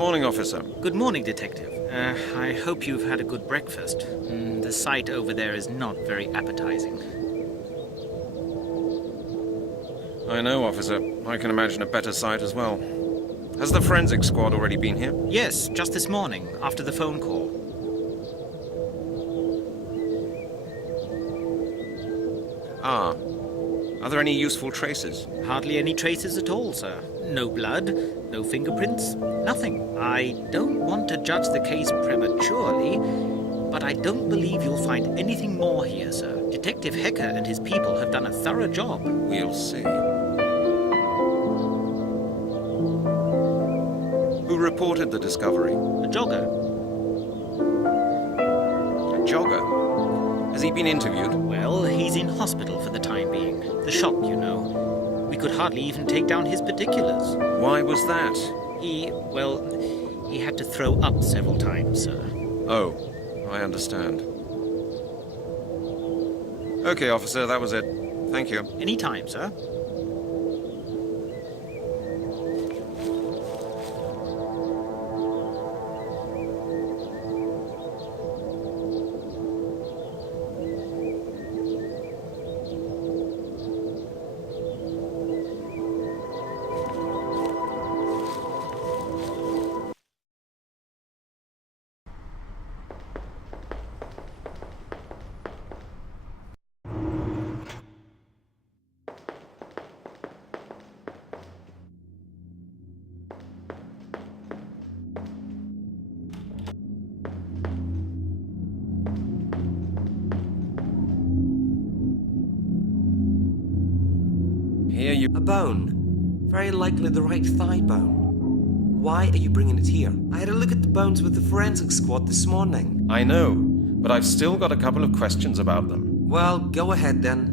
morning, officer. Good morning, Detective. I hope you've had a good breakfast. The sight over there is not very appetizing. I know, officer. I can imagine a better sight as well. Has the forensic squad already been here? Yes, just this morning, after the phone call. Ah. Are there any useful traces? Hardly any traces at all, sir. No blood, no fingerprints, nothing. I don't want to judge the case prematurely, but I don't believe you'll find anything more here, sir. Detective Hecker and his people have done a thorough job. We'll see. Who reported the discovery? A jogger. A jogger? Has he been interviewed? Well, he's in hospital for the time being. The shock, you know. We could hardly even take down his particulars. Why was that? He had to throw up several times, sir. Oh, I understand. Okay, officer, that was it. Thank you. Any time, sir. Here you... A bone. Very likely the right thigh bone. Why are you bringing it here? I had a look at the bones with the forensic squad this morning. I know, but I've still got a couple of questions about them. Well, go ahead then.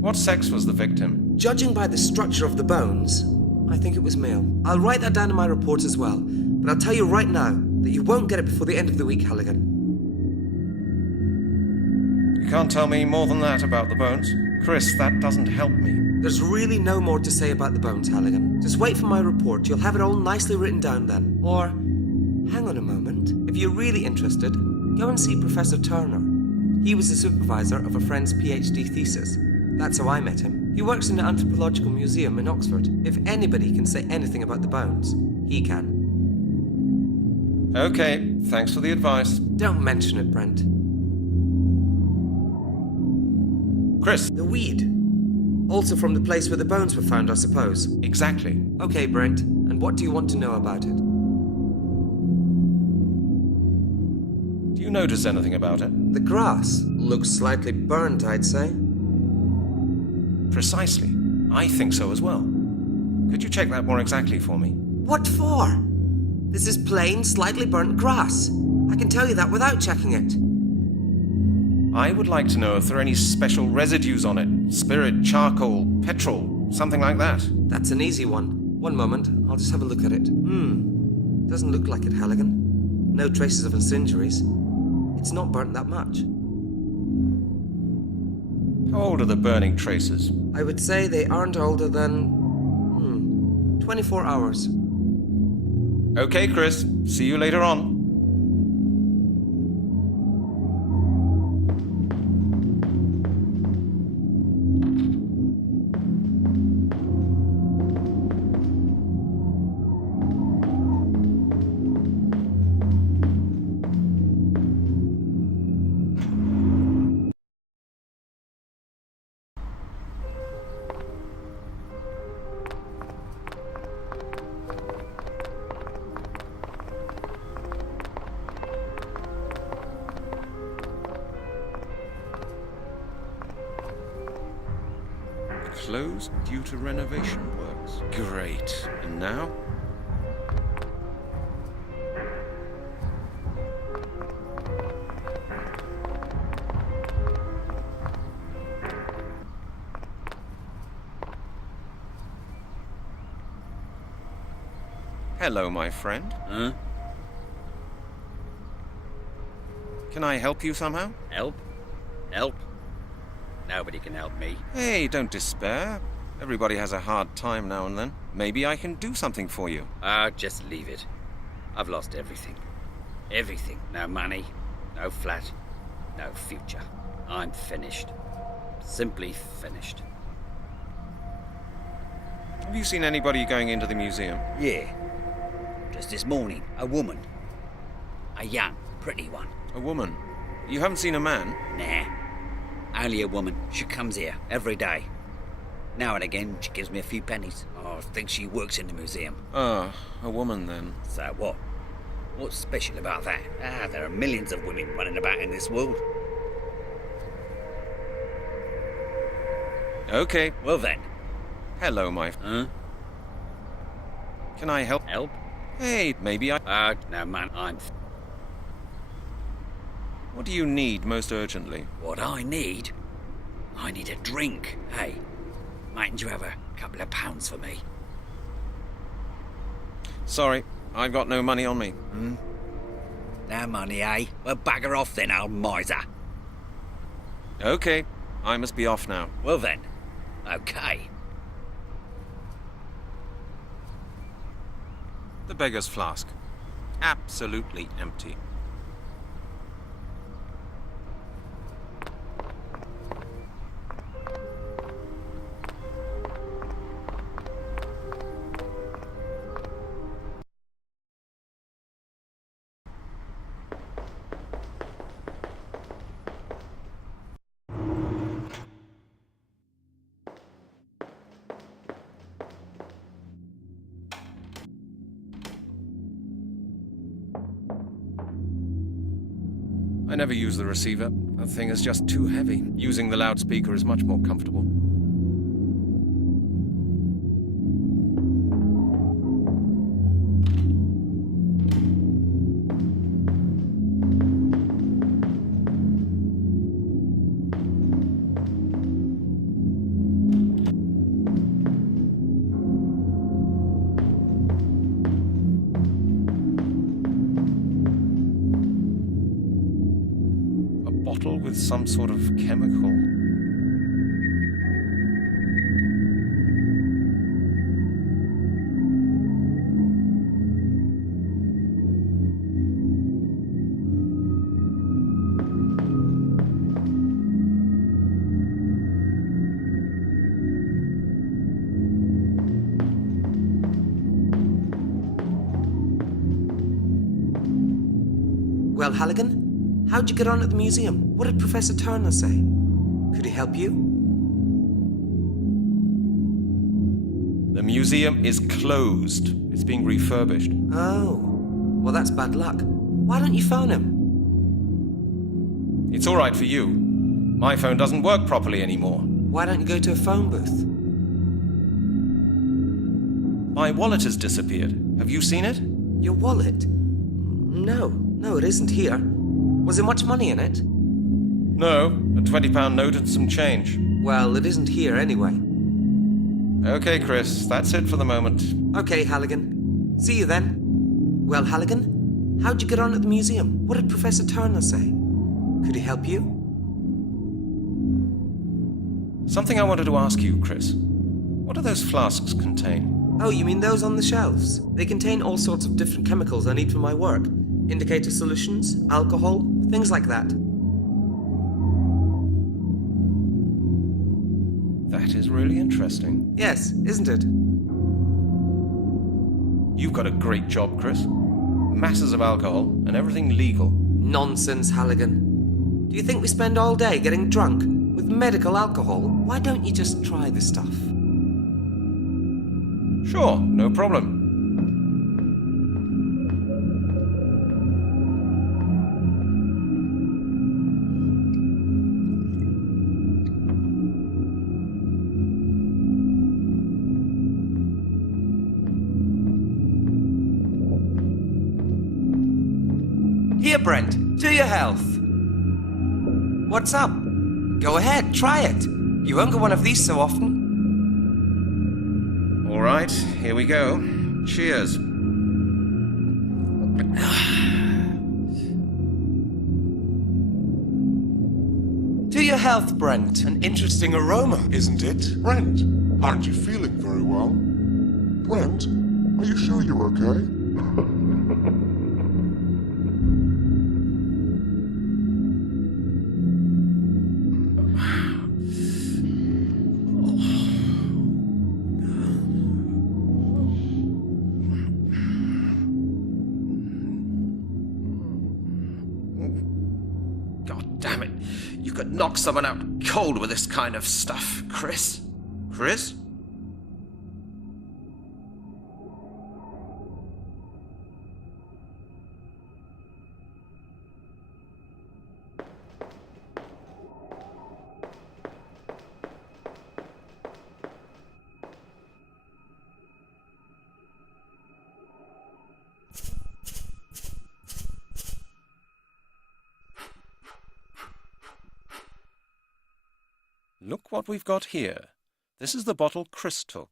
What sex was the victim? Judging by the structure of the bones, I think it was male. I'll write that down in my report as well, but I'll tell you right now that you won't get it before the end of the week, Halligan. You can't tell me more than that about the bones? Chris, that doesn't help me. There's really no more to say about the bones, Halligan. Just wait for my report. You'll have it all nicely written down then. Or, hang on a moment. If you're really interested, go and see Professor Turner. He was the supervisor of a friend's PhD thesis. That's how I met him. He works in the Anthropological Museum in Oxford. If anybody can say anything about the bones, he can. Okay, thanks for the advice. Don't mention it, Brent. Chris. The weed. Also from the place where the bones were found, I suppose. Exactly. Okay, Brent. And what do you want to know about it? Do you notice anything about it? The grass looks slightly burnt, I'd say. Precisely. I think so as well. Could you check that more exactly for me? What for? This is plain, slightly burnt grass. I can tell you that without checking it. I would like to know if there are any special residues on it. Spirit, charcoal, petrol, something like that. That's an easy one. One moment, I'll just have a look at it. Doesn't look like it, Halligan. No traces of its injuries. It's not burnt that much. How old are the burning traces? I would say they aren't older than... 24 hours. Okay, Chris. See you later on. Closed due to renovation works. Great. And now? Hello, my friend. Huh? Can I help you somehow? Help? Help? Nobody can help me. Hey, don't despair. Everybody has a hard time now and then. Maybe I can do something for you. Just leave it. I've lost everything. Everything. No money, no flat, no future. I'm finished. Simply finished. Have you seen anybody going into the museum? Yeah. Just this morning, a woman. A young, pretty one. A woman? You haven't seen a man? Nah. Only a woman. She comes here every day. Now and again, she gives me a few pennies. I think she works in the museum. Ah, a woman then. So what? What's special about that? There are millions of women running about in this world. Okay. Well then. Hello, Huh? Can I help? Help? Hey, maybe I... No man, What do you need most urgently? What I need a drink. Hey, mightn't you have a couple of pounds for me? Sorry, I've got no money on me. No money, eh? Well, bugger off then, old miser. Okay, I must be off now. Well then, okay. The beggar's flask. Absolutely empty. I never use the receiver. That thing is just too heavy. Using the loudspeaker is much more comfortable. Bottle with some sort of chemical. Well, Halligan, how'd you get on at the museum? What did Professor Turner say? Could he help you? The museum is closed. It's being refurbished. Oh, well, that's bad luck. Why don't you phone him? It's all right for you. My phone doesn't work properly anymore. Why don't you go to a phone booth? My wallet has disappeared. Have you seen it? Your wallet? No, it isn't here. Was there much money in it? No, a £20 note and some change. Well, it isn't here anyway. Okay, Chris, that's it for the moment. Okay, Halligan. See you then. Well, Halligan, how'd you get on at the museum? What did Professor Turner say? Could he help you? Something I wanted to ask you, Chris. What do those flasks contain? Oh, you mean those on the shelves? They contain all sorts of different chemicals I need for my work. Indicator solutions, alcohol, things like that. That is really interesting. Yes, isn't it? You've got a great job, Chris. Masses of alcohol and everything legal. Nonsense, Halligan. Do you think we spend all day getting drunk with medical alcohol? Why don't you just try the stuff? Sure, no problem. Here, Brent, to your health. What's up? Go ahead, try it. You won't get one of these so often. All right, here we go. Cheers. To your health, Brent. An interesting aroma, isn't it, Brent? Aren't you feeling very well? Brent, are you sure you're okay? God damn it. You could knock someone out cold with this kind of stuff, Chris. Chris? Look what we've got here. This is the bottle Chris took.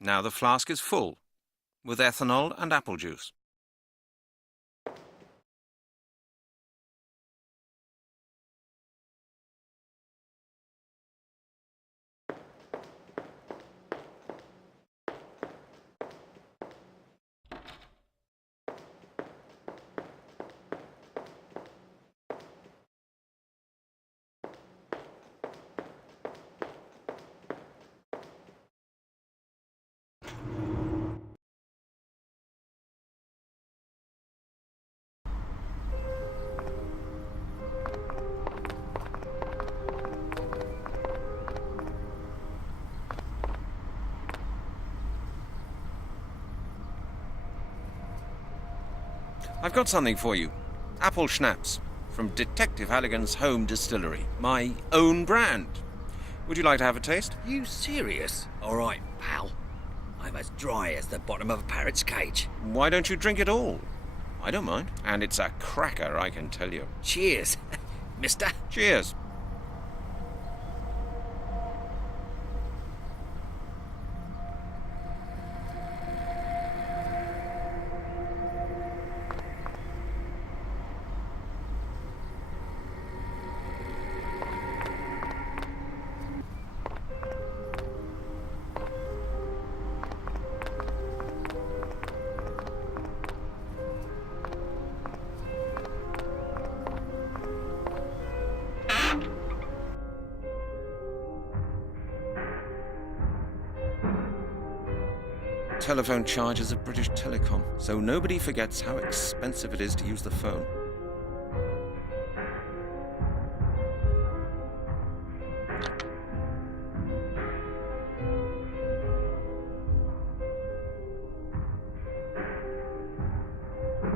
Now the flask is full, with ethanol and apple juice. I've got something for you. Apple schnapps from Detective Halligan's home distillery. My own brand. Would you like to have a taste? You serious? All right, pal. I'm as dry as the bottom of a parrot's cage. Why don't you drink it all? I don't mind. And it's a cracker, I can tell you. Cheers, mister. Cheers. Telephone charges of British Telecom, so nobody forgets how expensive it is to use the phone.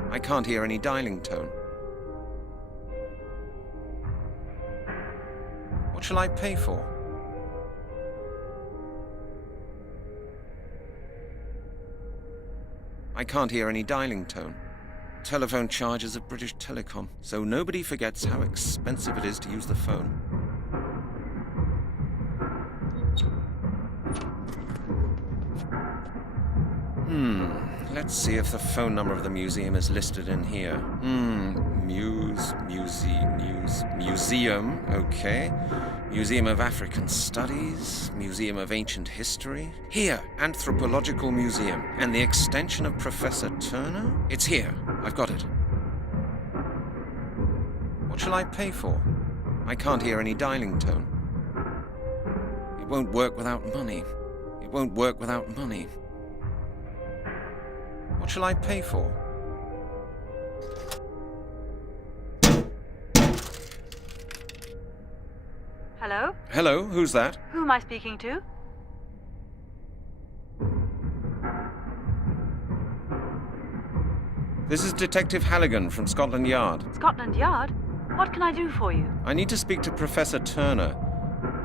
I can't hear any dialing tone. What shall I pay for? I can't hear any dialing tone. Telephone charges of British Telecom, so nobody forgets how expensive it is to use the phone. Let's see if the phone number of the museum is listed in here. Museum, okay. Museum of African Studies, Museum of Ancient History. Here, Anthropological Museum. And the extension of Professor Turner? It's here. I've got it. What shall I pay for? I can't hear any dialing tone. It won't work without money. It won't work without money. What shall I pay for? Hello? Hello, who's that? Who am I speaking to? This is Detective Halligan from Scotland Yard. Scotland Yard? What can I do for you? I need to speak to Professor Turner.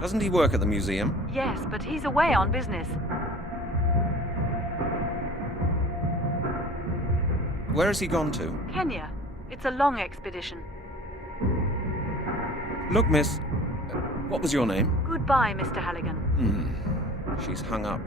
Doesn't he work at the museum? Yes, but he's away on business. Where has he gone to? Kenya. It's a long expedition. Look, miss, what was your name? Goodbye, Mr. Halligan. She's hung up.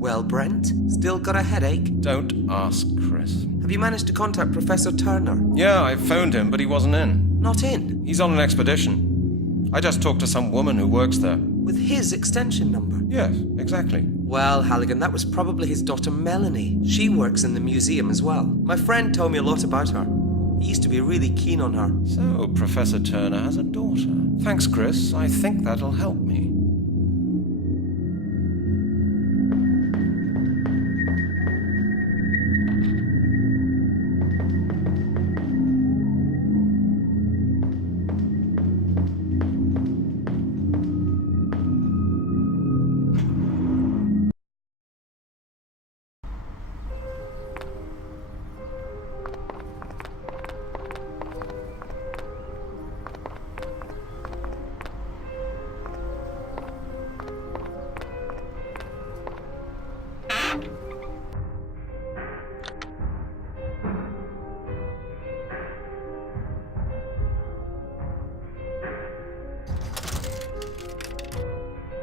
Well, Brent, still got a headache? Don't ask, Chris. Have you managed to contact Professor Turner? Yeah, I phoned him, but he wasn't in. Not in? He's on an expedition. I just talked to some woman who works there. With his extension number? Yes, exactly. Well, Halligan, that was probably his daughter Melanie. She works in the museum as well. My friend told me a lot about her. He used to be really keen on her. So, Professor Turner has a daughter. Thanks, Chris. I think that'll help me.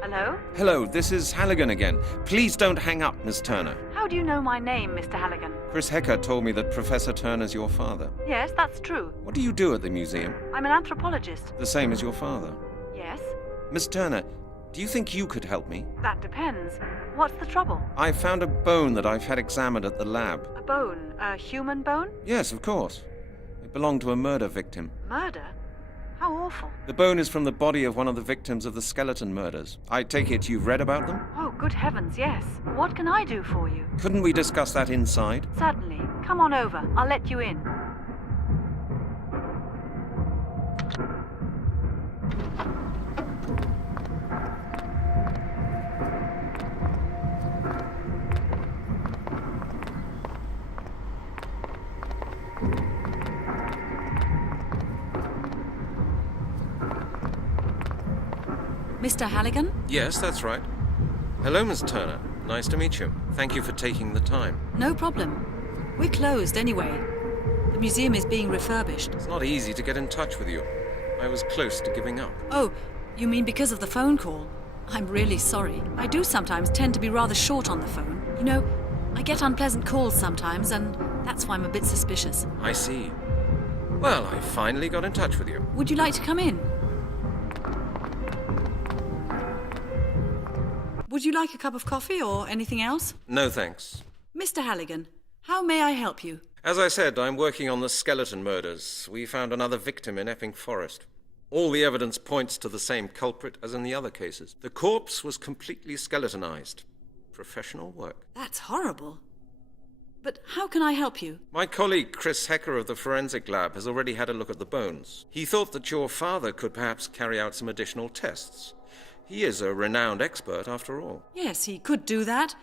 Hello? Hello, this is Halligan again. Please don't hang up, Miss Turner. How do you know my name, Mr. Halligan? Chris Hecker told me that Professor Turner's your father. Yes, that's true. What do you do at the museum? I'm an anthropologist. The same as your father. Yes? Miss Turner, do you think you could help me? That depends. What's the trouble? I found a bone that I've had examined at the lab. A bone? A human bone? Yes, of course. It belonged to a murder victim. Murder? How awful. The bone is from the body of one of the victims of the skeleton murders. I take it you've read about them? Oh, good heavens, yes. What can I do for you? Couldn't we discuss that inside? Certainly. Come on over. I'll let you in. Mr. Halligan? Yes, that's right. Hello, Miss Turner. Nice to meet you. Thank you for taking the time. No problem. We're closed anyway. The museum is being refurbished. It's not easy to get in touch with you. I was close to giving up. Oh, you mean because of the phone call? I'm really sorry. I do sometimes tend to be rather short on the phone. You know, I get unpleasant calls sometimes, and that's why I'm a bit suspicious. I see. Well, I finally got in touch with you. Would you like to come in? Would you like a cup of coffee or anything else? No, thanks. Mr. Halligan, how may I help you? As I said, I'm working on the skeleton murders. We found another victim in Epping Forest. All the evidence points to the same culprit as in the other cases. The corpse was completely skeletonized. Professional work. That's horrible. But how can I help you? My colleague Chris Hecker of the Forensic Lab has already had a look at the bones. He thought that your father could perhaps carry out some additional tests. He is a renowned expert, after all. Yes, he could do that.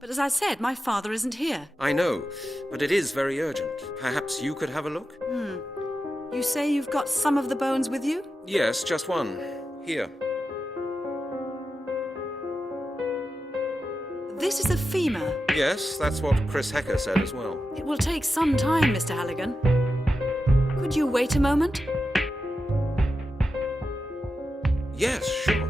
But as I said, my father isn't here. I know, but it is very urgent. Perhaps you could have a look? You say you've got some of the bones with you? Yes, just one. Here. This is a femur. Yes, that's what Chris Hecker said as well. It will take some time, Mr. Halligan. Could you wait a moment? Yes, sure.